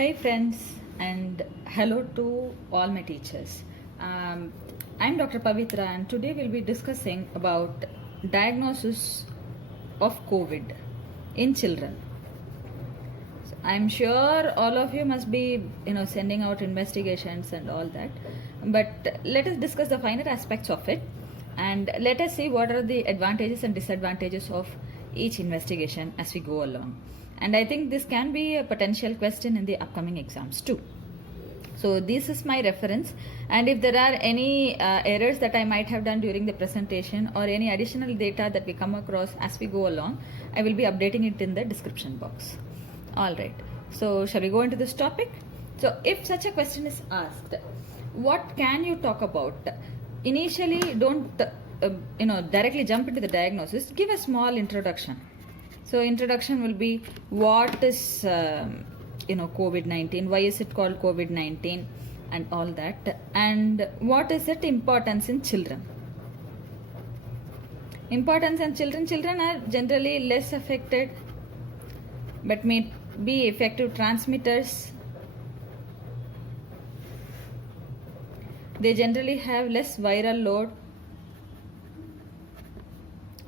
Hey friends, and hello to all my teachers. I'm Dr. Pavitra, and today we'll be discussing about diagnosis of COVID in children. So I'm sure all of you must be, sending out investigations and all that. But let us discuss the finer aspects of it, and let us see what are the advantages and disadvantages of each investigation as we go along. And I think this can be a potential question in the upcoming exams too. So this is my reference, and if there are any errors that I might have done during the presentation or any additional data that we come across as we go along, I will be updating it in the description box. Alright, so shall we go into this topic? So if such a question is asked, what can you talk about? Initially, don't directly jump into the diagnosis. Give a small introduction. So introduction will be what is COVID-19, why is it called COVID-19 and all that, and what is its importance in children. Importance in children. Children are generally less affected but may be effective transmitters. They generally have less viral load.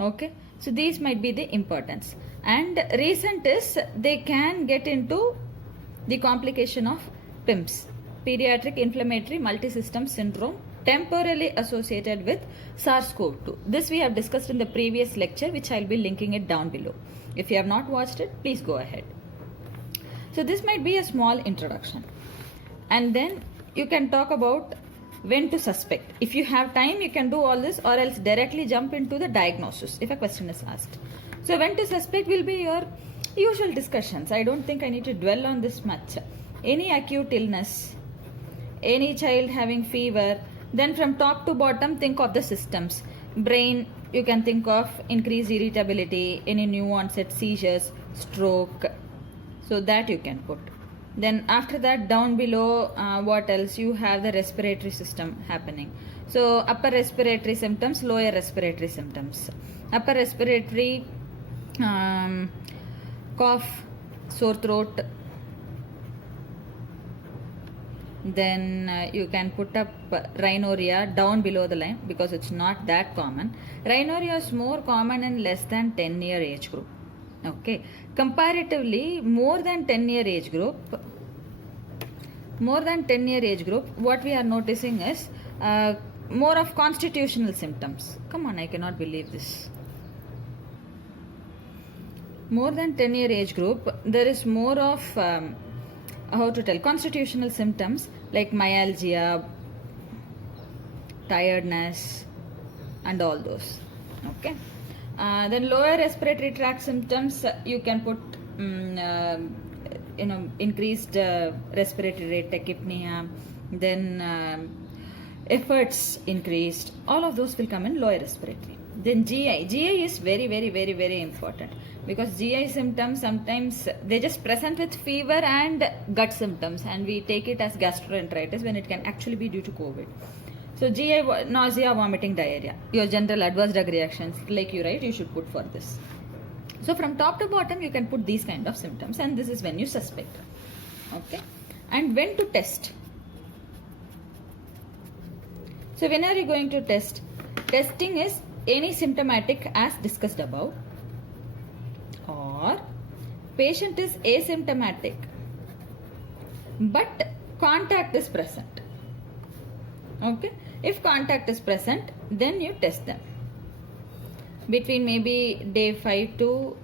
Okay, so these might be the importance. And recent is they can get into the complication of PIMS, pediatric inflammatory multisystem syndrome, temporarily associated with SARS-CoV-2. This we have discussed in the previous lecture, which I'll be linking it down below. If you have not watched it, please go ahead. So this might be a small introduction. And then you can talk about when to suspect. If you have time, you can do all this, or else directly jump into the diagnosis if a question is asked. So when to suspect will be your usual discussions. I don't think I need to dwell on this much. Any acute illness, any child having fever, then from top to bottom think of the systems. Brain, you can think of increased irritability, any new onset seizures, stroke. So that you can put. Then after that, down below, what else? You have the respiratory system happening. So upper respiratory symptoms, lower respiratory symptoms. Upper respiratory, cough, sore throat. Then you can put up rhinorrhea down below the line because it's not that common. Rhinorrhea is more common in less than 10-year age group. Okay, comparatively more than 10-year age group, what we are noticing is more of constitutional symptoms. Come on, I cannot believe this. More than 10-year age group, there is more of constitutional symptoms like myalgia, tiredness and all those. Okay. Then lower respiratory tract symptoms, you can put increased respiratory rate, tachypnea, then efforts increased. All of those will come in lower respiratory. Then GI is very, very, very, very important, because GI symptoms sometimes they just present with fever and gut symptoms, and we take it as gastroenteritis when it can actually be due to COVID. So GI, nausea, vomiting, diarrhea, your general adverse drug reactions, like you write, you should put for this. So from top to bottom, you can put these kind of symptoms, and this is when you suspect. Okay, and when to test. So when are you going to test? Testing is any symptomatic as discussed above, or patient is asymptomatic but contact is present. Okay, if contact is present, then you test them between maybe day 5 to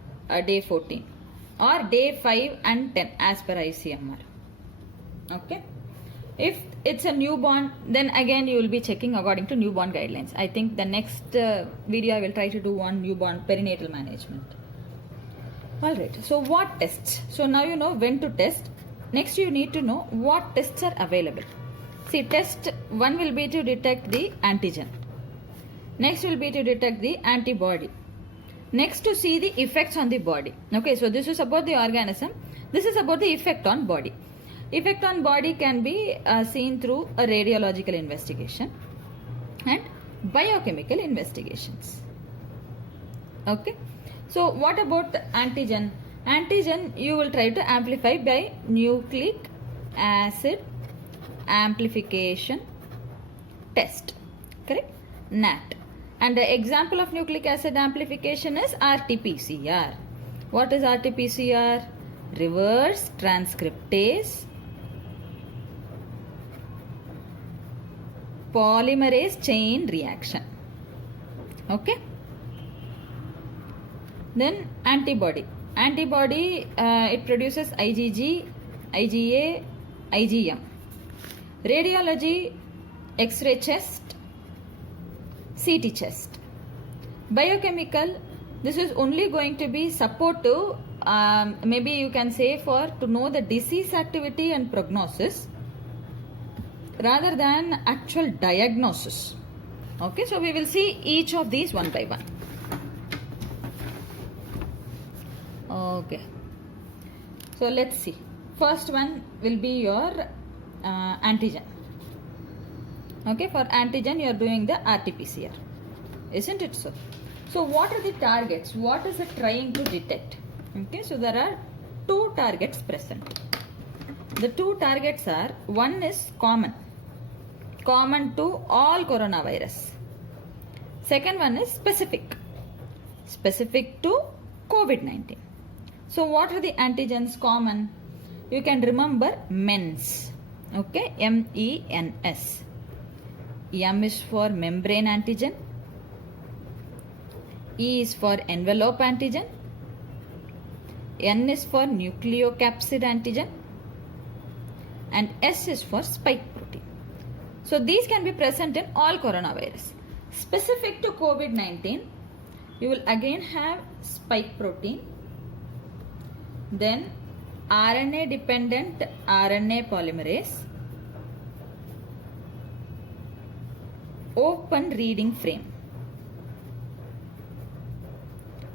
day 14 or day 5 and 10 as per ICMR. Okay, if it's a newborn, then again you will be checking according to newborn guidelines. I think the next video I will try to do on newborn perinatal management. Alright, so what tests? So now you know when to test. Next you need to know what tests are available. See, test 1 will be to detect the antigen. Next will be to detect the antibody. Next to see the effects on the body. Okay, so this is about the organism. This is about the effect on body. Effect on body can be seen through a radiological investigation and biochemical investigations. Okay. So what about the antigen? Antigen you will try to amplify by nucleic acid amplification test, correct? NAT. And the example of nucleic acid amplification is RT-PCR. What is RT-PCR? Reverse transcriptase polymerase chain reaction. Okay. Then antibody. Antibody, it produces IgG, IgA, IgM. Radiology, X-ray chest, CT chest. Biochemical, this is only going to be supportive, maybe you can say for to know the disease activity and prognosis rather than actual diagnosis. Okay, so we will see each of these one by one. Okay, so let's see. First one will be your antigen. Okay, for antigen you are doing the RT-PCR, isn't it so? So what are the targets? What is it trying to detect? Okay, so there are two targets present. The two targets are, one is common to all coronavirus. Second one is specific to COVID-19. So what are the antigens common? You can remember MENS. Okay, MENS. M is for membrane antigen. E is for envelope antigen. N is for nucleocapsid antigen. And S is for spike protein. So these can be present in all coronavirus. Specific to COVID-19, you will again have spike protein, then RNA dependent RNA polymerase, open reading frame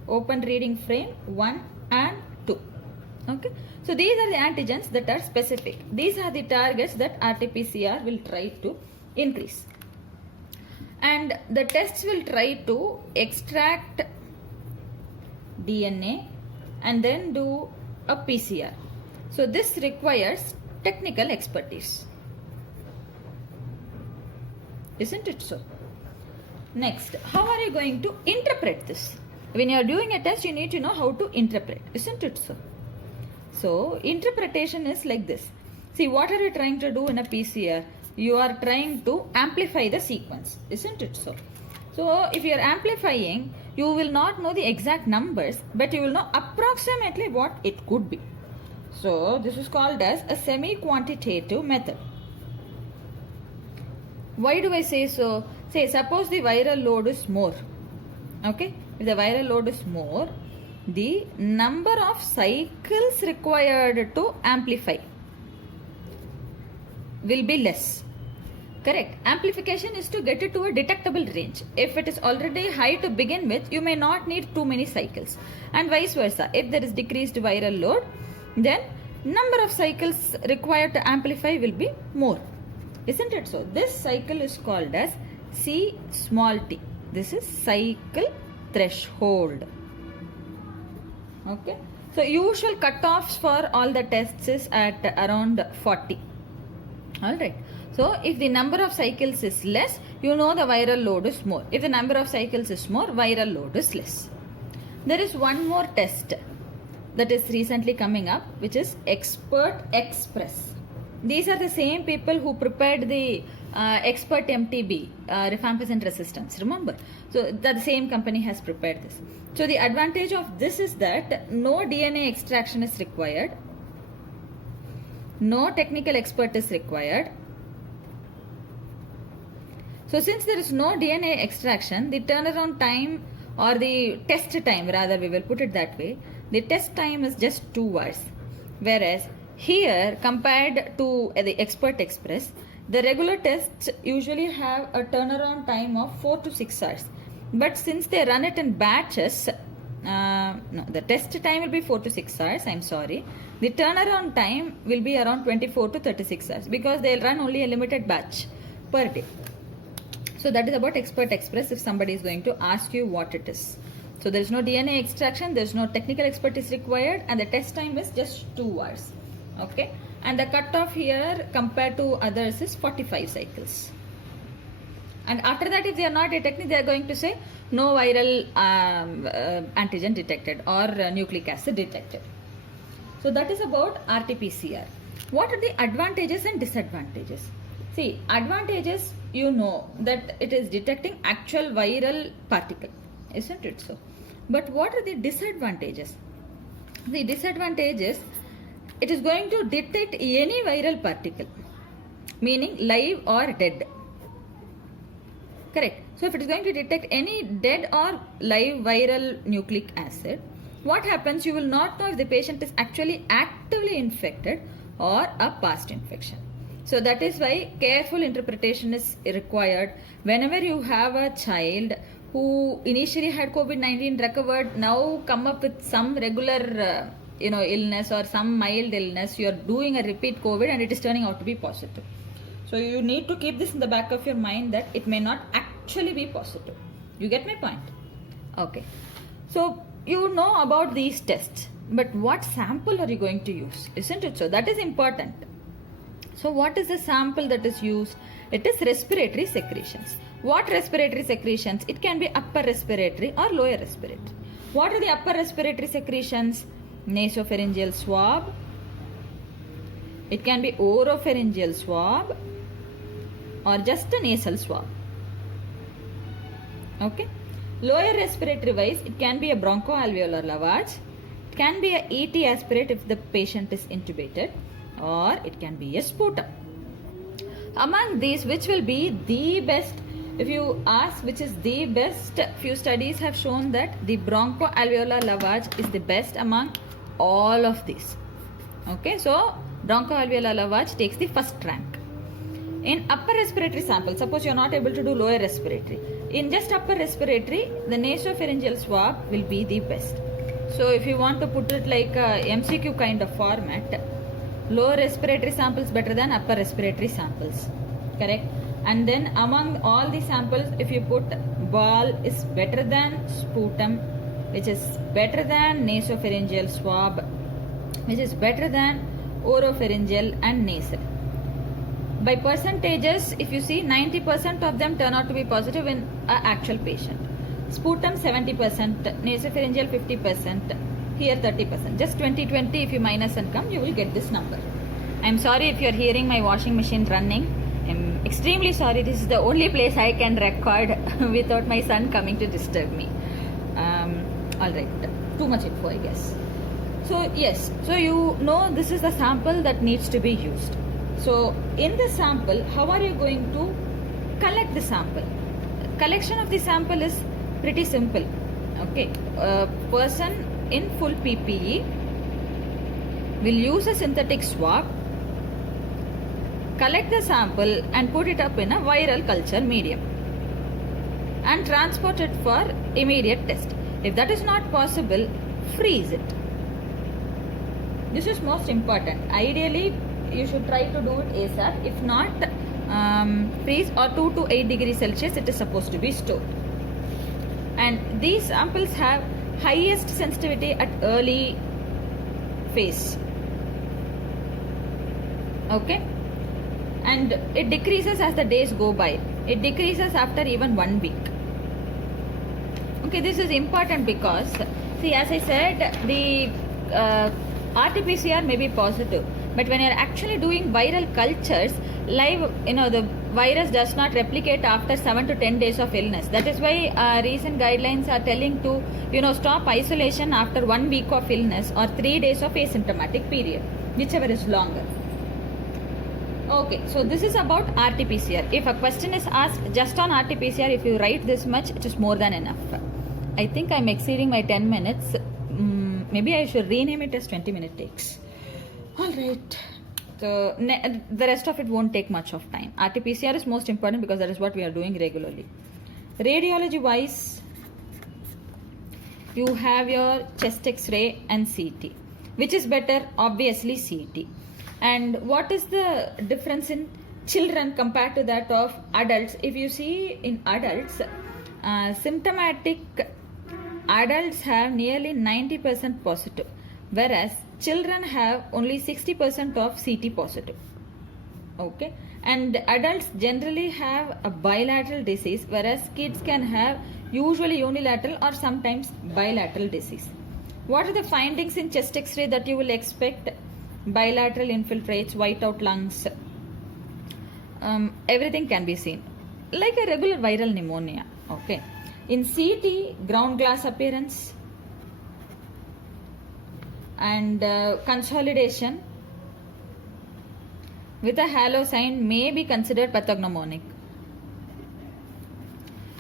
1 and 2. Okay, so these are the antigens that are specific. These are the targets that RT-PCR will try to increase, and the tests will try to extract DNA and then do a PCR. So this requires technical expertise, isn't it so? Next, how are you going to interpret this? When you are doing a test, you need to know how to interpret, isn't it so? So interpretation is like this. See, what are you trying to do in a PCR? You are trying to amplify the sequence, isn't it so? So if you are amplifying, you will not know the exact numbers, but you will know approximately what it could be. So this is called as a semi-quantitative method. Why do I say so? Say, suppose the viral load is more. Okay, if the viral load is more, the number of cycles required to amplify will be less. Correct. Amplification is to get it to a detectable range. If it is already high to begin with, you may not need too many cycles, and vice versa. If there is decreased viral load, then number of cycles required to amplify will be more, isn't it so? This cycle is called as C small t. This is cycle threshold. Okay, so usual cutoffs for all the tests is at around 40. All right, so if the number of cycles is less, you know the viral load is more. If the number of cycles is more, viral load is less. There is one more test that is recently coming up, which is Expert Express. These are the same people who prepared the Expert MTB, rifampicin resistance, remember? So the same company has prepared this. So the advantage of this is that no DNA extraction is required, no technical expert is required. So since there is no DNA extraction, the turnaround time, or the test time rather, we will put it that way, the test time is just 2 hours. Whereas here, compared to the Expert Express, the regular tests usually have a turnaround time of 4 to 6 hours. But since they run it in batches, no, the test time will be 4 to 6 hours, I'm sorry. The turnaround time will be around 24 to 36 hours because they'll run only a limited batch per day. So that is about Expert Express if somebody is going to ask you what it is. So there is no DNA extraction, there is no technical expertise required, and the test time is just 2 hours. Okay. and the cutoff here compared to others is 45 cycles. And after that, if they are not detecting, they are going to say no viral antigen detected or nucleic acid detected. So that is about RT-PCR. What are the advantages and disadvantages? See, advantages, you know that it is detecting actual viral particle, isn't it so? But what are the disadvantages? The disadvantage is it is going to detect any viral particle, meaning live or dead. Correct. So if it is going to detect any dead or live viral nucleic acid, what happens? You will not know if the patient is actually actively infected or a past infection. So that is why careful interpretation is required. Whenever you have a child who initially had COVID-19, recovered, now come up with some regular illness or some mild illness, you are doing a repeat COVID and it is turning out to be positive. So you need to keep this in the back of your mind that it may not actually be positive. You get my point? Okay. So you know about these tests, but what sample are you going to use? Isn't it so? That is important. So what is the sample that is used? It is respiratory secretions. What respiratory secretions? It can be upper respiratory or lower respiratory. What are the upper respiratory secretions? Nasopharyngeal swab. It can be oropharyngeal swab or just a nasal swab. Okay. Lower respiratory wise, it can be a bronchoalveolar lavage. It can be a ET aspirate if the patient is intubated, or it can be a sputum. Among these, which will be the best? If you ask which is the best, few studies have shown that the bronchoalveolar lavage is the best among all of these. Okay, so bronchoalveolar lavage takes the first rank. In upper respiratory sample, suppose you are not able to do lower respiratory. In just upper respiratory, the nasopharyngeal swab will be the best. So if you want to put it like a MCQ kind of format, lower respiratory samples better than upper respiratory samples. Correct? And then among all the samples, if you put ball is better than sputum, which is better than nasopharyngeal swab, which is better than oropharyngeal and nasal. By percentages, if you see, 90% of them turn out to be positive in an actual patient. Sputum 70%, nasopharyngeal 50%, here 30%. Just 20-20 if you minus and come, you will get this number. I'm sorry if you're hearing my washing machine running. I'm extremely sorry. This is the only place I can record without my son coming to disturb me. Alright, too much info I guess. So yes, so you know this is the sample that needs to be used. So in the sample, how are you going to collect the sample? Collection of the sample is pretty simple. Okay, a person in full PPE will use a synthetic swab, collect the sample and put it up in a viral culture medium and transport it for immediate test. If that is not possible, freeze it. This is most important. Ideally, you should try to do it ASAP. If not, freeze or 2 to 8 degrees Celsius it is supposed to be stored. And these samples have highest sensitivity at early phase. Okay, and it decreases as the days go by. It decreases after even 1 week. Okay, this is important because, see, as I said, the RT-PCR may be positive, but when you are actually doing viral cultures, live, the virus does not replicate after 7 to 10 days of illness. That is why recent guidelines are telling to, stop isolation after 1 week of illness or 3 days of asymptomatic period, whichever is longer. Okay, so this is about RT-PCR. If a question is asked just on RT-PCR, if you write this much, it is more than enough. I think I'm exceeding my 10 minutes. Maybe I should rename it as 20-minute takes. Alright. So the rest of it won't take much of time. RT-PCR is most important because that is what we are doing regularly. Radiology wise, you have your chest X-ray and CT. Which is better? Obviously CT. And what is the difference in children compared to that of adults? If you see in adults, symptomatic adults have nearly 90% positive, whereas children have only 60% of CT positive. Okay, and adults generally have a bilateral disease, whereas kids can have usually unilateral or sometimes bilateral disease. What are the findings in chest x-ray that you will expect? Bilateral infiltrates, whiteout lungs, everything can be seen like a regular viral pneumonia. Okay, in CT, ground glass appearance and consolidation with a halo sign may be considered pathognomonic.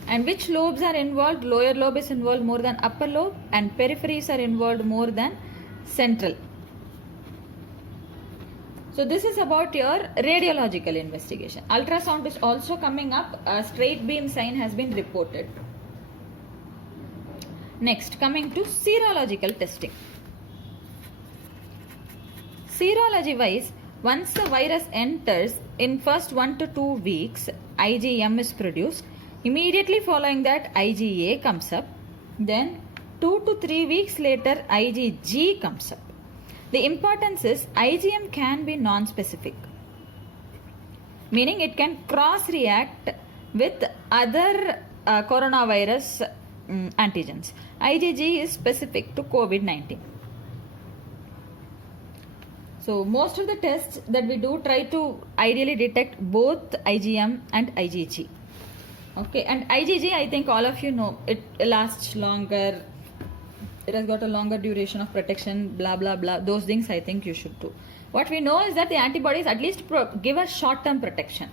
And which lobes are involved? Lower lobe is involved more than upper lobe, and peripheries are involved more than central. So this is about your radiological investigation. Ultrasound is also coming up. A straight beam sign has been reported. Next, coming to serological testing. Serology wise, once the virus enters, in first 1 to 2 weeks, IgM is produced. Immediately following that, IgA comes up. Then 2 to 3 weeks later, IgG comes up. The importance is IgM can be non-specific, meaning it can cross-react with other coronavirus antigens. IgG is specific to COVID-19. So most of the tests that we do try to ideally detect both IgM and IgG. Okay, and IgG, I think all of you know, it lasts longer, it has got a longer duration of protection, blah blah blah. Those things I think you should do. What we know is that the antibodies at least give us short-term protection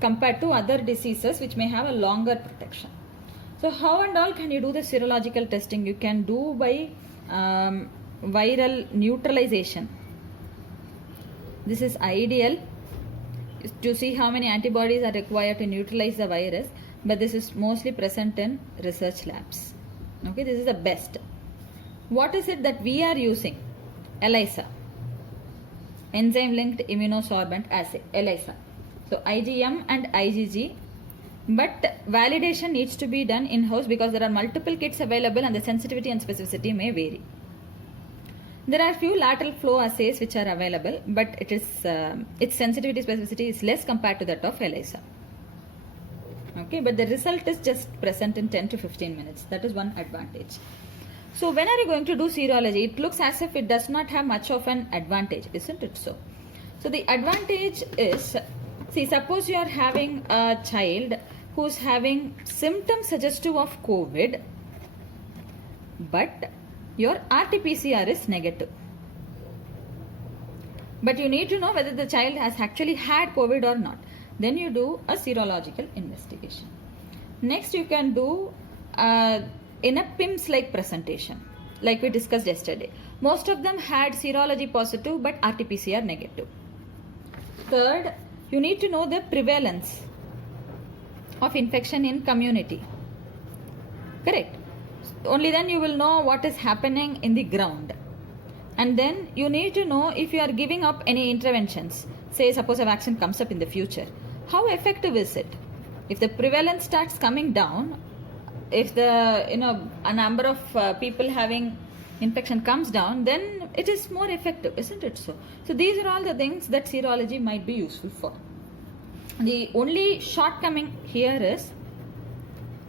compared to other diseases which may have a longer protection. So how and all can you do the serological testing? You can do by viral neutralization. This is ideal to see how many antibodies are required to neutralize the virus, but this is mostly present in research labs. Okay, this is the best. What is it that we are using? ELISA, enzyme linked immunosorbent assay, ELISA. So IgM and IgG, but validation needs to be done in-house because there are multiple kits available and the sensitivity and specificity may vary. There are few lateral flow assays which are available, but it is its sensitivity specificity is less compared to that of ELISA. Okay, but the result is just present in 10 to 15 minutes. That is one advantage. So when are you going to do serology? It looks as if it does not have much of an advantage, isn't it so? So the advantage is, see, suppose you are having a child who is having symptoms suggestive of COVID, but your RT-PCR is negative. But you need to know whether the child has actually had COVID or not. Then you do a serological investigation. Next, you can do in a PIMS-like presentation, like we discussed yesterday. Most of them had serology positive but RT-PCR negative. Third, you need to know the prevalence of infection in community. Correct? Only then you will know what is happening in the ground. And then you need to know if you are giving up any interventions. Say, suppose a vaccine comes up in the future. How effective is it? If the prevalence starts coming down, if the a number of people having infection comes down, then it is more effective, isn't it so? So these are all the things that serology might be useful for. The only shortcoming here is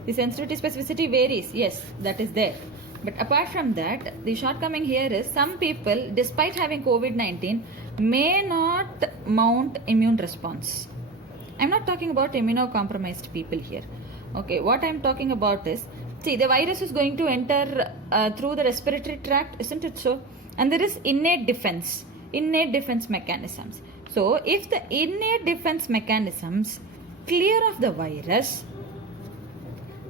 the sensitivity specificity varies. Yes, that is there. But apart from that, the shortcoming here is some people, despite having COVID-19, may not mount immune response. I'm not talking about immunocompromised people here. Okay, what I'm talking about is, see, the virus is going to enter through the respiratory tract, isn't it so? And there is innate defense mechanisms. So, if the innate defense mechanisms clear of the virus,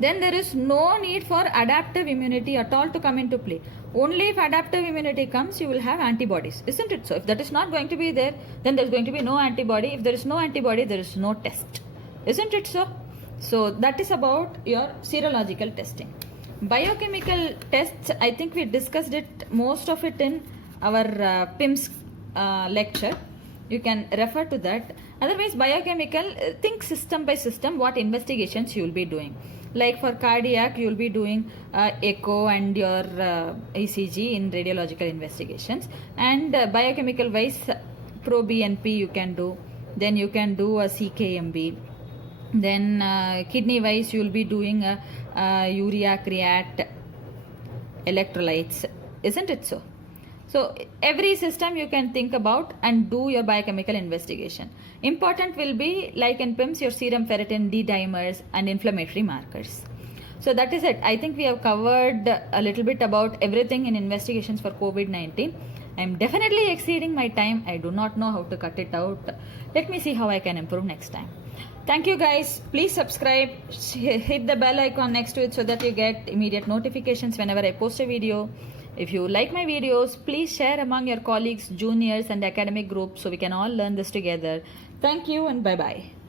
then there is no need for adaptive immunity at all to come into play. Only if adaptive immunity comes, you will have antibodies, isn't it so? If that is not going to be there, then there is going to be no antibody. If there is no antibody, there is no test, isn't it so? So that is about your serological testing. Biochemical tests, I think we discussed it, most of it in our PIMS lecture. You can refer to that. Otherwise, biochemical, think system by system what investigations you will be doing. Like for cardiac, you'll be doing echo and your ECG in radiological investigations. And biochemical wise, pro BNP you can do. Then you can do a CKMB. Then kidney wise, you'll be doing a urea, creat, electrolytes, isn't it so? So every system you can think about and do your biochemical investigation. Important will be, like in PIMS, your serum ferritin, D dimers and inflammatory markers. So that is it. I think we have covered a little bit about everything in investigations for COVID-19. I am definitely exceeding my time. I do not know how to cut it out. Let me see how I can improve next time. Thank you guys. Please subscribe, hit the bell icon next to it so that you get immediate notifications whenever I post a video. If you like my videos, please share among your colleagues, juniors and academic groups so we can all learn this together. Thank you and bye-bye.